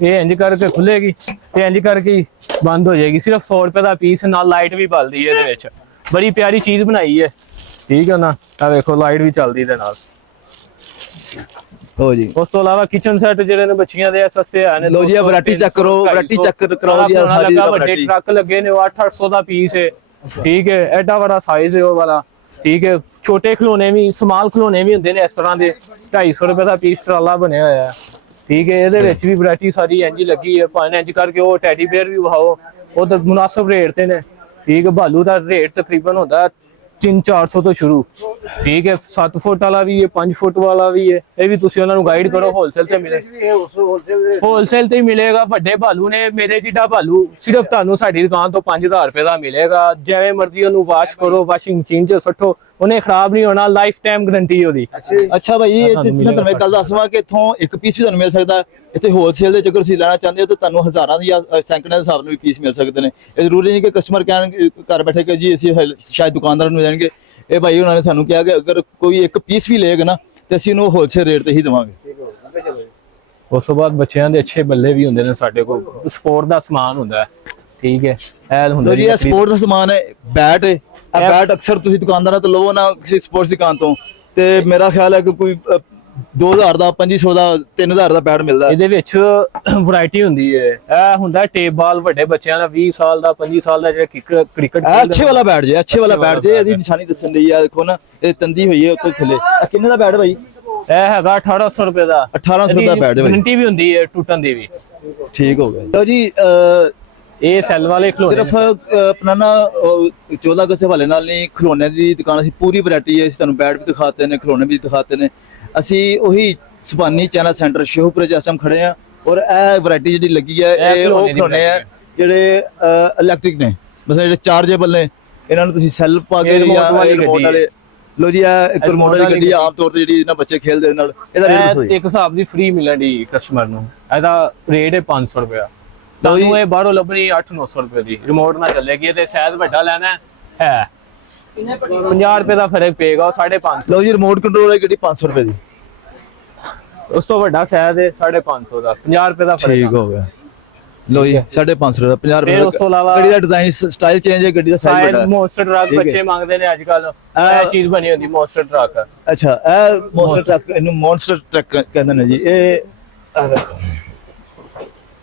ਇਹ ਇੰਜ ਕਰਕੇ ਖੁੱਲੇਗੀ ਤੇ ਇੰਜ ਕਰਕੇ ਹੀ ਬੰਦ ਹੋ ਜਾਏਗੀ। ਸਿਰਫ 100 ਰੁਪਏ ਦਾ ਪੀਸ, ਨਾਲ ਲਾਈਟ ਵੀ ਬਲਦੀ ਹੈ ਇਹਦੇ ਵਿੱਚ। ਬੜੀ ਪਿਆਰੀ ਚੀਜ਼ ਬਣਾਈ ਹੈ, ਠੀਕ ਹੈ ਨਾ। ਆ ਵੇਖੋ ਲਾਈਟ ਵੀ ਚੱਲਦੀ ਇਹਦੇ ਨਾਲ। ਹੋ ਜੀ। ਉਸ ਤੋਂ ਇਲਾਵਾ ਕਿਚਨ ਸੈੱਟ ਜਿਹੜੇ ਨੇ ਬੱਚੀਆਂ ਦੇ ਸਸਤੇ ਆ ਨੇ। ਲਓ ਜੀ, ਵੈਰਾਈਟੀ ਚੈੱਕ ਕਰੋ, ਵੈਰਾਈਟੀ ਚੈੱਕ ਕਰਾਓ ਜੀ। ਸਾਰੀ ਵੱਡੇ ਵੈਰਾਈਟੀ ਟਰੱਕ ਲੱਗੇ ਨੇ, ਉਹ 800 ਦਾ ਪੀਸ ਹੈ, ਠੀਕ ਹੈ। ਐਡਾ ਬੜਾ ਸਾਈਜ਼ ਹੈ ਉਹ ਵਾਲਾ, ਠੀਕ ਹੈ। ਛੋਟੇ ਖਿਡੌਣੇ ਵੀ, ਸਮਾਲ ਖਿਡੌਣੇ ਵੀ ਹੁੰਦੇ ਨੇ ਇਸ ਤਰ੍ਹਾਂ ਦੇ, 250 ਰੁਪਏ ਦਾ ਪੀਸ ਟਰਾਲਾ ਬਣਿਆ ਹੋਇਆ ਹੈ, ਠੀਕ ਹੈ। ਇਹਦੇ ਵਿੱਚ ਵੀ ਵੈਰਾਈਟੀ ਸਾਰੀ ਇੰਜ ਲੱਗੀ ਹੈ, ਭਾਵੇਂ ਇੰਜ ਕਰਕੇ ਉਹ ਟੈਡੀ ਬੇਅਰ ਵੀ ਵਿਖਾਓ, ਉਹ ਤਾਂ ਮੁਨਾਸਬ ਰੇਟ ਤੇ ਨੇ, ਠੀਕ ਹੈ। ਭਾਲੂ ਦਾ ਰੇਟ ਤਕਰੀਬਨ ਹੁੰਦਾ 300-400 ਤੋਂ ਸ਼ੁਰੂ, ਠੀਕ ਹੈ। 7 ਫੁੱਟ ਵਾਲਾ ਵੀ ਹੈ, 5 ਫੁੱਟ ਵਾਲਾ ਵੀ ਹੈ। ਇਹ ਵੀ ਤੁਸੀਂ ਉਹਨਾਂ ਨੂੰ ਗਾਈਡ ਕਰੋ, ਹੋਲਸੇਲ ਤੇ ਮਿਲੇ, ਹੋਲਸੇਲ ਤੇ ਹੀ ਮਿਲੇਗਾ। ਵੱਡੇ ਭਾਲੂ ਨੇ, ਮੇਰੇ ਜਿੱਡਾ ਭਾਲੂ ਸਿਰਫ ਤੁਹਾਨੂੰ ਸਾਡੀ ਦੁਕਾਨ ਤੋਂ 5000 ਰੁਪਏ ਦਾ ਮਿਲੇਗਾ। ਜਿਵੇਂ ਮਰਜ਼ੀ ਉਹਨੂੰ ਵਾਸ਼ ਕਰੋ, ਵਾਸ਼ਿੰਗ ਮਸ਼ੀਨ 'ਚ ਸੁੱਟੋ, ਉਹਨੇ ਖਰਾਬ ਨਹੀਂ ਹੋਣਾ, ਲਾਈਫ ਟਾਈਮ ਗਾਰੰਟੀ ਉਹਦੀ। ਅੱਛਾ ਭਾਈ, ਇਹ ਜਿੰਨਾ ਤੁਹਾਨੂੰ ਮੈਂ ਗੱਲ ਦੱਸਵਾ ਕਿ ਇੱਥੋਂ ਇੱਕ ਪੀਸ ਵੀ ਤੁਹਾਨੂੰ ਮਿਲ ਸਕਦਾ। ਇੱਥੇ ਹੋਲਸੇਲ ਦੇ ਜੇਕਰ ਤੁਸੀਂ ਲੈਣਾ ਚਾਹੁੰਦੇ ਹੋ ਤਾਂ ਤੁਹਾਨੂੰ ਹਜ਼ਾਰਾਂ ਜਾਂ ਸੈਂਕੜਿਆਂ ਦੇ ਹਿਸਾਬ ਨਾਲ ਵੀ ਪੀਸ ਮਿਲ ਸਕਦੇ ਨੇ। ਇਹ ਜ਼ਰੂਰੀ ਨਹੀਂ ਕਿ ਕਸਟਮਰ ਕਹਿਣ ਘਰ ਬੈਠੇ ਕਿ ਜੀ ਅਸੀਂ ਸ਼ਾਇਦ ਦੁਕਾਨਦਾਰ ਨੂੰ ਜਾਣਗੇ। ਇਹ ਭਾਈ ਉਹਨਾਂ ਨੇ ਸਾਨੂੰ ਕਿਹਾ ਕਿ ਅਗਰ ਕੋਈ ਇੱਕ ਪੀਸ ਵੀ ਲਏਗਾ ਨਾ ਤੇ ਅਸੀਂ ਉਹਨੂੰ ਹੋਲਸੇਲ ਰੇਟ ਤੇ ਹੀ ਦੇਵਾਂਗੇ। ਉਸ ਤੋਂ ਬਾਅਦ ਬੱਚਿਆਂ ਦੇ ਅੱਛੇ ਬੱਲੇ ਵੀ ਹੁੰਦੇ ਨੇ ਸਾਡੇ ਕੋਲ, ਸਪੋਰਟ ਦਾ ਸਮਾਨ ਹੁੰਦਾ ਹੈ, ਠੀਕ ਹੈ। ਇਹ ਹੁੰਦਾ ਜੀ, ਇਹ ਸਪੋਰਟ ਦਾ ਸਮਾਨ ਹੈ, ਬੈਟ ਹੈ। ਇਹ ਬੈਟ ਅਕਸਰ ਤੁਸੀਂ ਦੁਕਾਨਦਾਰਾਂ ਤੋਂ ਲਵੋ ਨਾ, ਕਿਸੇ ਸਪੋਰਟਸ ਦੁਕਾਨ ਤੋਂ, ਤੇ ਮੇਰਾ ਖਿਆਲ ਹੈ ਕਿ ਕੋਈ 2000 ਦਾ, 2500 ਦਾ, 3000 ਦਾ ਬੈਟ ਮਿਲਦਾ। ਇਹਦੇ ਵਿੱਚ ਵੈਰਾਈਟੀ ਹੁੰਦੀ ਹੈ। ਇਹ ਹੁੰਦਾ ਟੇਪ ਬਾਲ, ਵੱਡੇ ਬੱਚਿਆਂ ਦਾ 20 ਸਾਲ ਦਾ, 25 ਸਾਲ ਦਾ, ਜਿਹੜਾ ਕ੍ਰਿਕਟ ਅੱਛੇ ਵਾਲਾ ਬੈਟ ਜੇ, ਅੱਛੇ ਵਾਲਾ ਬੈਟ ਜੇ। ਇਹਦੀ ਨਿਸ਼ਾਨੀ ਦੱਸਣ ਲਈ ਆ ਦੇਖੋ ਨਾ, ਇਹ ਤੰਦੀ ਹੋਈ ਹੈ ਉੱਤੇ ਥੱਲੇ। ਕਿੰਨੇ ਦਾ ਬੈਟ ਭਾਈ? ਇਹ ਹੈਗਾ 1800 ਰੁਪਏ ਦਾ। 1800 ਦਾ ਬੈਟ ਹੈ ਭਾਈ। ਗਾਰੰਟੀ ਵੀ ਹੁੰਦੀ ਹੈ ਟੁੱਟਣ ਦੀ ਵੀ। ਠੀਕ ਹੋ ਗਿਆ। ਲਓ ਜੀ, ਇਹ ਸੈੱਲ ਵਾਲੇ ਖਿਡੌਣੇ ਸਿਰਫ ਆਪਣਾ ਨਾ 14 ਅਗਸਤ ਦੇ ਹਵਾਲੇ ਨਾਲ ਨਹੀਂ, ਖਿਡੌਣਿਆਂ ਦੀ ਦੁਕਾਨ ਅਸੀਂ ਪੂਰੀ ਵੈਰਾਈਟੀ ਹੈ। ਅਸੀਂ ਤੁਹਾਨੂੰ ਬੈਟ ਵੀ ਦਿਖਾਤੇ ਨੇ, ਖਿਡੌਣੇ ਵੀ ਦਿਖਾਤੇ ਨੇ। ਅਸੀਂ ਉਹੀ ਸੁਭਾਨੀ ਚੈਨਾ ਸੈਂਟਰ ਸ਼ੇਖੂਪੁਰੇ ਚ ਇਸ ਟਾਈਮ ਖੜੇ ਆ, ਔਰ ਇਹ ਵੈਰਾਈਟੀ ਜਿਹੜੀ ਲੱਗੀ ਹੈ, ਇਹ ਉਹ ਖਿਡੌਣੇ ਆ ਜਿਹੜੇ ਇਲੈਕਟ੍ਰਿਕ ਨੇ। ਮਤਲਬ ਜਿਹੜੇ ਚਾਰਜੇਬਲ ਨੇ, ਇਹਨਾਂ ਨੂੰ ਤੁਸੀਂ ਸੈੱਲ ਪਾ ਕੇ ਜਾਂ ਰਿਮੋਟ ਵਾਲੇ। ਲੋ ਜੀ, ਇਹ ਇੱਕ ਰਿਮੋਟ ਵਾਲੀ ਗੱਡੀ ਆਮ ਤੌਰ ਤੇ ਜਿਹੜੀ ਇਹਨਾਂ ਬੱਚੇ ਖੇਲਦੇ ਨਾਲ, ਇਹਦਾ ਰੇਟ ਦੱਸੋ ਜੀ। ਇੱਕ ਹਿਸਾਬ ਦੀ ਫ੍ਰੀ ਮਿਲਣੀ ਕਸਟਮਰ ਨੂੰ, ਇਹਦਾ ਰੇਟ ਹੈ 500 ਰੁਪਏ। ਤੁਹਾਨੂੰ ਇਹ ਬਾਹਰੋਂ ਲੱਭਣੀ 800-900 ਰੁਪਏ ਦੀ, ਰਿਮੋਟ ਨਾਲ ਚੱਲੇਗੀ। ਤੇ ਸ਼ਾਇਦ ਵੱਡਾ ਲੈਣਾ ਹੈ 50 ਰੁਪਏ ਦਾ ਫਰਕ ਪਏਗਾ, ਉਹ 550। ਲਓ ਜੀ, ਰਿਮੋਟ ਕੰਟਰੋਲ ਵਾਲੀ ਗੱਡੀ 500 ਰੁਪਏ ਦੀ। ਉਸ ਤੋਂ ਵੱਡਾ ਸ਼ਾਇਦ ਹੈ 550 ਦਾ, 50 ਰੁਪਏ ਦਾ ਫਰਕ। ਠੀਕ ਹੋ ਗਿਆ। ਲੋ ਜੀ, 550 ਦਾ, 50 ਰੁਪਏ। ਉਸ ਤੋਂ ਇਲਾਵਾ ਗੱਡੀ ਦਾ ਡਿਜ਼ਾਈਨ ਸਟਾਈਲ ਚੇਂਜ ਹੈ, ਗੱਡੀ ਦਾ ਸਾਈਜ਼ ਵੱਡਾ ਹੈ। ਮੋਸਟਰ ਟਰੱਕ ਬੱਚੇ ਮੰਗਦੇ ਨੇ ਅੱਜ ਕੱਲ, ਇਹ ਚੀਜ਼ ਬਣੀ ਹੁੰਦੀ ਮੋਸਟਰ ਟਰੱਕ। ਅੱਛਾ, ਇਹ ਮੋਸਟਰ ਟਰੱਕ, ਇਹਨੂੰ ਮੌਨਸਟਰ ਟਰੱਕ ਕਹਿੰਦੇ ਨੇ ਜੀ। ਇਹ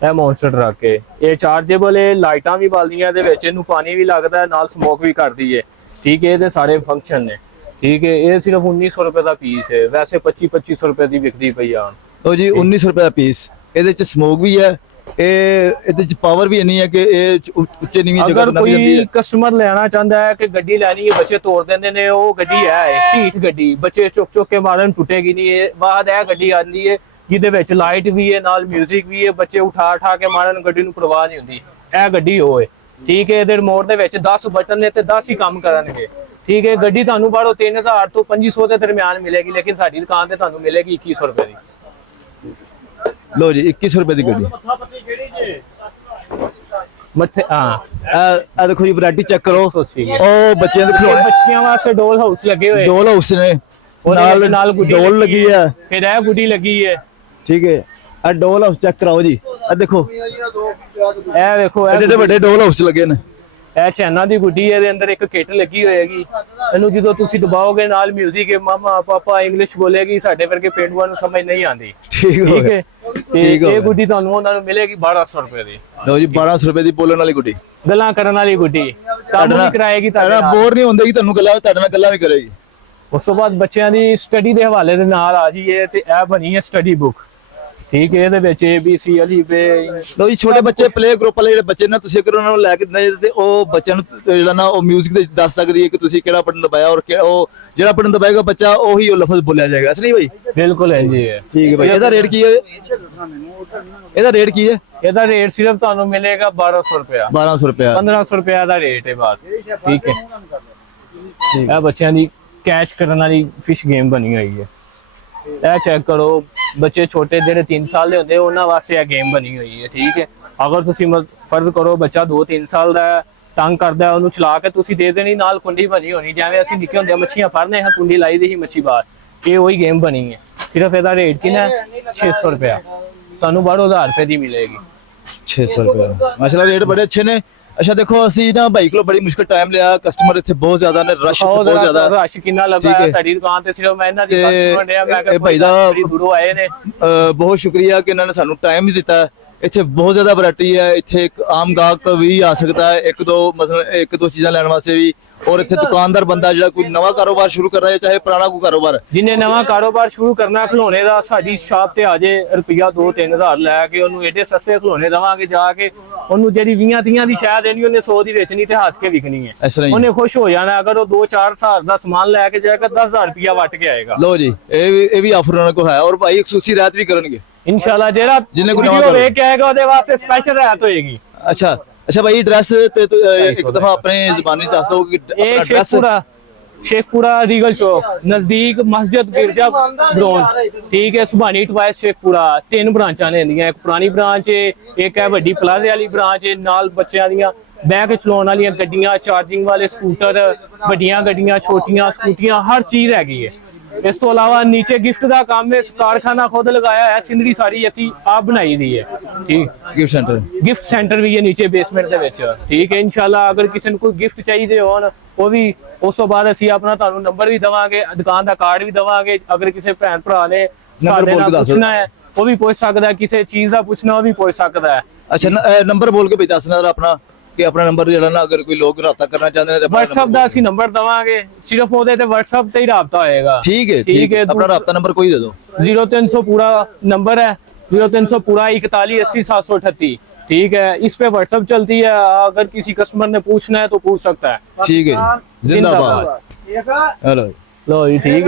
ਇਹ ਮੌਨਸਟਰ ਟਰੱਕ ਹੈ, ਇਹ ਚਾਰਜੇਬਲ ਹੈ, ਲਾਈਟਾਂ ਵੀ ਬਲਦੀਆਂ ਇਹਦੇ ਵਿੱਚ, ਇਹਨੂੰ ਪਾਣੀ ਵੀ ਲੱਗਦਾ ਹੈ, ਨਾਲ ਸਮੋਕ ਵੀ ਕਰਦੀ ਹੈ। ਠੀਕ ਹੈ, ਇਹਦੇ ਸਾਰੇ ਫੰਕਸ਼ਨ ਨੇ। ਠੀਕ ਹੈ, ਇਹ ਸਿਰਫ 1900 ਰੁਪਏ ਦਾ ਪੀਸ ਹੈ, ਵੈਸੇ 2500 ਰੁਪਏ ਦੀ ਵਿਕਦੀ ਪਈ ਆ। ਉਹ ਜੀ 1900 ਰੁਪਏ ਦਾ ਪੀਸ, ਇਹਦੇ ਚ ਸਮੋਕ ਵੀ ਹੈ, ਇਹਦੇ ਚ ਪਾਵਰ ਵੀ ਇੰਨੀ ਹੈ ਕਿ ਇਹ ਉੱਚੇ ਨੀਵੀਂ ਜਗ੍ਹਾ ਅਗਰ ਤੇ ਨੱਪ ਜਾਂਦੀ ਕੋਈ ਹੈ। ਕਸਟਮਰ ਲੈਣਾ ਚਾਹੁੰਦਾ ਹੈ ਕਿ ਗੱਡੀ ਲੈਣੀ ਹੈ, ਬੱਚੇ ਤੋੜ ਦਿੰਦੇ ਨੇ, ਉਹ ਗੱਡੀ ਹੈ ਢੀਠ ਗੱਡੀ, ਬੱਚੇ ਚੁੱਕ ਚੁੱਕ ਕੇ ਮਾਰਨ, ਟੁੱਟੇਗੀ ਨਹੀਂ। ਇਹ ਬਾਅਦ ਇਹ ਗੱਡੀ ਆਉਂਦੀ ਹੈ ਜਿਹਦੇ ਵਿੱਚ ਲਾਈਟ ਵੀ ਹੈ, ਨਾਲ 뮤직 ਵੀ ਹੈ, ਬੱਚੇ ਉਠਾ ਕੇ ਮਾਰਨ, ਗੱਡੀ ਨੂੰ ਪਰਵਾਹ ਨਹੀਂ ਹੁੰਦੀ। ਇਹ ਗੱਡੀ ਉਹ ਹੈ। ਠੀਕ ਹੈ, ਇਹਦੇ ਰਿਮੋਟ ਦੇ ਵਿੱਚ 10 ਬਟਨ ਨੇ ਤੇ 10 ਹੀ ਕੰਮ ਕਰਨਗੇ। ਠੀਕ ਹੈ, ਗੱਡੀ ਤੁਹਾਨੂੰ ਬਾਹਰੋਂ 3000 ਤੋਂ 2500 ਦੇ ਦਰਮਿਆਨ ਮਿਲੇਗੀ, ਲੇਕਿਨ ਸਾਡੀ ਦੁਕਾਨ ਤੇ ਤੁਹਾਨੂੰ ਮਿਲੇਗੀ 2100 ਰੁਪਏ ਦੀ। ਲੋ ਜੀ 2100 ਰੁਪਏ ਦੀ ਗੱਡੀ। ਮੱਥੇ ਇਹ ਦੇਖੋ ਜੀ ਵੈਰਾਈਟੀ ਚੈੱਕ ਕਰੋ। ਸੋਚੀ ਹੈ। ਉਹ ਬੱਚਿਆਂ ਦੇ ਇਹ ਖਿਡੌਣੇ, ਬੱਚਿਆਂ ਵਾਸਤੇ ਡੋਲ ਹਾਊਸ ਲੱਗੇ ਹੋਏ, ਡੋਲ ਹਾਊਸ ਨੇ, ਉਹਦੇ ਨਾਲ ਗੁੱਡੀ ਡੋਲ ਲੱਗੀ ਹੈ। ਫਿਰ ਇਹ ਗੁੱਡੀ ਲੱਗੀ ਹੈ। ਠੀਕ ਹੈ, ਇਹ ਡੋਲ ਹਾਊਸ ਚੈੱਕ ਕਰਾਓ ਜੀ। ਇਹ ਦੇਖੋ ਇਹ ਵੇਖੋ, ਐਡੇ ਵੱਡੇ ਡੋਲ ਹਾਊਸ ਲੱਗੇ ਨੇ। ਇਹ ਚੈਨਾ ਦੀ ਗੁੱਡੀ ਹੈ, ਇਹਦੇ ਅੰਦਰ ਇੱਕ ਕਿੱਟ ਲੱਗੀ ਹੋਏਗੀ। ਇਹਨੂੰ ਜਦੋਂ ਤੁਸੀਂ ਦਬਾਓਗੇ, ਨਾਲ 뮤직 ਹੈ, ਮਾਮਾ ਪਾਪਾ ਇੰਗਲਿਸ਼ ਬੋਲੇਗੀ, ਸਾਡੇ ਵਰਗੇ ਪੇਂਡੂਆਂ ਨੂੰ ਸਮਝ ਨਹੀਂ ਆਉਂਦੀ। ਠੀਕ ਹੋ ਠੀਕ ਗਿਆ। ਹੈ, ਤੇ ਇਹ ਗੁੱਡੀ ਤੁਹਾਨੂੰ ਉਹਨਾਂ ਨੂੰ ਮਿਲੇਗੀ 1200 ਰੁਪਏ ਦੀ। ਲੋ ਜੀ 1200 ਰੁਪਏ ਦੀ ਬੋਲਣ ਵਾਲੀ ਗੁੱਡੀ, ਗੱਲਾਂ ਕਰਨ ਵਾਲੀ ਗੁੱਡੀ, ਕੰਮ ਵੀ ਕਰਾਏਗੀ ਤੁਹਾਡੇ ਨਾਲ। ਬੋਰ ਨਹੀਂ ਹੁੰਦੇ ਕਿ ਤੁਹਾਨੂੰ ਗੱਲਾਂ, ਤੁਹਾਡੇ ਨਾਲ ਗੱਲਾਂ ਵੀ ਕਰੇਗੀ। ਉਸ ਤੋਂ ਬਾਅਦ ਬੱਚਿਆਂ ਦੀ ਸਟੱਡੀ ਦੇ ਹਵਾਲੇ ਦੇ ਨਾਲ ਆ ਜਾਈਏ ਤੇ ਇਹ ਬਣੀ ਹੈ ਸਟੱਡੀ ਬੁੱਕ। ਠੀਕ ਹੈ, ਇਹਦੇ ਵਿੱਚ ABC ਅਲੀਫੇ। ਲੋ ਜੀ ਛੋਟੇ ਬੱਚੇ, ਪਲੇ ਗਰੁੱਪ ਵਾਲੇ ਜਿਹੜੇ ਬੱਚੇ ਨੇ, ਤੁਸੀਂ ਅਗਰ ਉਹਨਾਂ ਨੂੰ ਲੈ ਕੇ ਦਿੰਦੇ ਤੇ ਉਹ ਬੱਚਿਆਂ ਨੂੰ ਜਿਹੜਾ ਨਾ ਉਹ 뮤직 ਦੇ ਦੱਸ ਸਕਦੀ ਹੈ ਕਿ ਤੁਸੀਂ ਕਿਹੜਾ ਬਟਨ ਦਬਾਇਆ, ਔਰ ਉਹ ਜਿਹੜਾ ਬਟਨ ਦਬਾਏਗਾ ਬੱਚਾ ਉਹੀ ਉਹ ਲਫ਼ਜ਼ ਬੋਲਿਆ ਜਾਏਗਾ। ਅਸਲੀ ਭਾਈ ਬਿਲਕੁਲ ਹੈ ਜੀ। ਠੀਕ ਹੈ ਭਾਈ। ਇਹਦਾ ਰੇਟ ਕੀ ਹੈ? ਇਹਦਾ ਰੇਟ ਕੀ ਹੈ? ਇਹਦਾ ਰੇਟ ਸਿਰਫ ਤੁਹਾਨੂੰ ਮਿਲੇਗਾ 1200 ਰੁਪਇਆ। 1200 ਰੁਪਏ। 1500 ਰੁਪਇਆ ਦਾ ਰੇਟ ਹੈ ਬਾਤ। ਠੀਕ ਹੈ, ਇਹ ਬੱਚਿਆਂ ਦੀ ਕੈਚ ਕਰਨ ਵਾਲੀ ਫਿਸ਼ ਗੇਮ ਬਣੀ ਹੋਈ ਹੈ। ਇਹ ਚੈੱਕ ਕਰੋ, ਬੱਚੇ ਛੋਟੇ ਜਿਹੜੇ 3 ਸਾਲ ਦੇ ਹੁੰਦੇ ਉਹਨਾਂ ਵਾਸਤੇ ਇਹ ਗੇਮ ਬਣੀ ਹੋਈ ਹੈ। ਠੀਕ ਹੈ, ਅਗਰ ਤੁਸੀਂ ਫਰਜ਼ ਕਰੋ ਬੱਚਾ 2-3 ਸਾਲ ਦਾ ਹੈ, ਤੰਗ ਕਰਦਾ, ਉਹਨੂੰ ਚਲਾ ਕੇ ਤੁਸੀਂ ਦੇ ਦੇਣੀ, ਨਾਲ ਕੁੰਡੀ ਬਣੀ ਹੋਣੀ, ਜਿਵੇਂ ਅਸੀਂ ਨਿੱਕੇ ਹੁੰਦੇ ਮੱਛੀਆਂ ਫੜਨੇ ਹਾਂ, ਕੁੰਡੀ ਲਾਈ ਦੀ ਸੀ ਮੱਛੀ ਬਾਹਰ, ਇਹ ਉਹੀ ਗੇਮ ਬਣੀ ਹੈ। ਸਿਰਫ ਇਹਦਾ ਰੇਟ ਕਿੰਨਾ ਹੈ? 600 ਰੁਪਇਆ। ਤੁਹਾਨੂੰ 12,000 ਰੁਪਏ ਦੀ ਮਿਲੇਗੀ। 600 ਰੁਪਏ। ਮਾਸ਼ਾਅੱਲਾ ਰੇਟ ਬੜੇ ਅੱਛੇ ਨੇ। ਅੱਛਾ ਦੇਖੋ, ਅਸੀਂ ਨਾ ਭਾਈ ਕੋਲ ਬੜੀ ਮੁਸ਼ਕਲ ਟਾਈਮ ਲਿਆ, ਕਸਟਮਰ ਇੱਥੇ ਬਹੁਤ ਜ਼ਿਆਦਾ ਨੇ, ਰਸ਼ ਬਹੁਤ ਜ਼ਿਆਦਾ। ਰਸ਼ ਕਿੰਨਾ ਲੱਗਾ ਹੈ ਸਾਡੀ ਦੁਕਾਨ ਤੇ, ਸਿਰਫ ਮੈਂ ਇਹਨਾਂ ਦੀ ਬਾਤ ਸੁਣ ਰਿਹਾ। ਮੈਂ ਇਹ ਭਾਈ ਦਾ ਦੂਰੋਂ ਆਏ ਨੇ, ਬਹੁਤ ਸ਼ੁਕਰੀਆ ਕਿ ਇਹਨਾਂ ਨੇ ਸਾਨੂੰ ਟਾਈਮ ਵੀ ਦਿੱਤਾ। ਇੱਥੇ ਬਹੁਤ ਜ਼ਿਆਦਾ ਵੈਰਾਈਟੀ ਹੈ। ਇੱਥੇ ਇੱਕ ਆਮ ਗਾਹਕ ਵੀ ਆ ਸਕਦਾ ਹੈ, ਇੱਕ ਦੋ ਚੀਜ਼ਾਂ ਲੈਣ ਵਾਸਤੇ ਵੀ। ਔਰ ਇੱਥੇ ਦੁਕਾਨਦਾਰ ਬੰਦਾ ਜਿਹੜਾ ਕੋਈ ਨਵਾਂ ਕਾਰੋਬਾਰ ਸ਼ੁਰੂ ਕਰ ਰਿਹਾ ਹੈ, ਚਾਹੇ ਪੁਰਾਣਾ ਕੋਈ ਕਾਰੋਬਾਰ, ਜਿਹਨੇ ਨਵਾਂ ਕਾਰੋਬਾਰ ਸ਼ੁਰੂ ਕਰਨਾ ਖਿਡੌਣੇ ਦਾ, ਸਾਡੀ ਸ਼ਾਪ ਤੇ ਆ ਜੇ, ਰੁਪਿਆ 2-3000 ਲੈ ਕੇ ਉਹਨੂੰ ਏਡੇ ਸਸਤੇ ਖਿਡੌਣੇ ਦਵਾਂਗੇ ਜਾ ਕੇ। ਉਹਨੂੰ ਜਿਹੜੀ 20-30 ਦੀ ਸ਼ਾਇਦ ਦੇਣੀ, ਉਹਨੇ 100 ਦੀ ਵੇਚਣੀ ਤੇ ਹੱਸ ਕੇ ਵਿਕਣੀ ਹੈ। ਇਸ ਤਰ੍ਹਾਂ ਹੀ ਉਹਨੇ ਖੁਸ਼ ਹੋ ਜਾਣਾ। ਅਗਰ ਉਹ 2-4 ਹਜ਼ਾਰ ਦਾ ਸਮਾਨ ਲੈ ਕੇ ਜਾਏਗਾ, 10,000 ਰੁਪਿਆ ਵੱਟ ਕੇ ਆਏਗਾ। ਲੋ ਜੀ ਇਹ ਵੀ ਆਫਰ ਉਹਨਾਂ ਕੋਲ ਹੈ। ਔਰ ਭਾਈ ਖੁਸ਼ੀ ਰਾਤ ਵੀ ਕਰਨਗੇ ਇਨਸ਼ਾਅੱਲਾ। ਜਿਹੜਾ ਵੀਡੀਓ ਵੇਖ ਕੇ ਆਏਗਾ ਉਹਦੇ ਵਾਸਤੇ ਸਪੈਸ਼ਲ ਰਾਤ ਹੋਏਗੀ। ਅੱਛਾ ਭਾਈ ਐਡਰੈਸ ਤੇ ਇੱਕ ਦਫਾ ਆਪਣੇ ਜ਼ਬਾਨੀ ਦੱਸ ਦਿਓ ਕਿ ਆਪਣਾ ਐਡਰੈਸ। शेखपुरा रीगल चौक नजदीक मस्जिद गिरजा ग्राउंड। ठीक है, सुभानी टवाइस शेखपुरा 3 ब्रांचा ने, एक पुरानी ब्रांच है, एक है वड्डी प्लाजे वाली ब्रांच है। नाल बच्चों दियां बैग चलाउण वाली गड्डियां, चार्जिंग वाले स्कूटर, वड्डियां गड्डियां, छोटियां स्कूटियां, हर चीज हैगी है। इस तो अलावा नीचे गिफ्ट का काम है, कारखाना खुद लगाया है, सिंदरी सारी असी आप बनाई दी है। ठीक, गिफ्ट सेंटर भी है नीचे बेसमेंट ਦੇ ਵਿੱਚ। ठीक है, इंशाल्लाह अगर किसी ਨੂੰ ਕੋਈ ਗਿਫਟ ਚਾਹੀਦੇ ਹੋਣ ਉਹ ਵੀ ਉਸ ਤੋਂ ਬਾਅਦ ਅਸੀਂ ਆਪਣਾ ਤੁਹਾਨੂੰ ਨੰਬਰ ਵੀ ਦਵਾਂਗੇ, ਦੁਕਾਨ ਦਾ ਕਾਰਡ ਵੀ ਦਵਾਂਗੇ। ਅਗਰ ਕਿਸੇ ਭੈਣ ਭਰਾ ਨੇ ਸਾਡੇ ਨਾਲ ਪੁੱਛਣਾ ਹੈ ਉਹ ਵੀ ਪੁੱਛ ਸਕਦਾ ਹੈ, ਕਿਸੇ ਚੀਜ਼ ਦਾ ਪੁੱਛਣਾ ਉਹ ਵੀ ਪੁੱਛ ਸਕਦਾ ਹੈ। ਅੱਛਾ ਨੰਬਰ ਬੋਲ ਕੇ ਵੀ ਦੱਸਣਾ ਆਪਣਾ, ਕਿ ਆਪਣਾ ਨੰਬਰ ਜਿਹੜਾ ਨਾ ਅਗਰ ਕੋਈ ਲੋਕ ਰਾਬਤਾ ਕਰਨਾ ਚਾਹੁੰਦੇ ਨੇ ਤੇ WhatsApp ਦਾ ਅਸੀਂ ਨੰਬਰ ਦਵਾਂਗੇ, ਸਿਰਫ ਉਹਦੇ ਤੇ WhatsApp ਤੇ ਹੀ ਰਾਬਤਾ ਹੋਏਗਾ। ठीक है, अपना राब्ता नंबर कोई दे दो। 0300 पूरा नंबर है, 0300 पूरा 41 80 738। ठीक है, इस पे WhatsApp चलती है, अगर किसी कस्टमर ने पूछना है तो पूछ सकता है। ठीक है, जिंदाबाद। लो जी, ठीक है।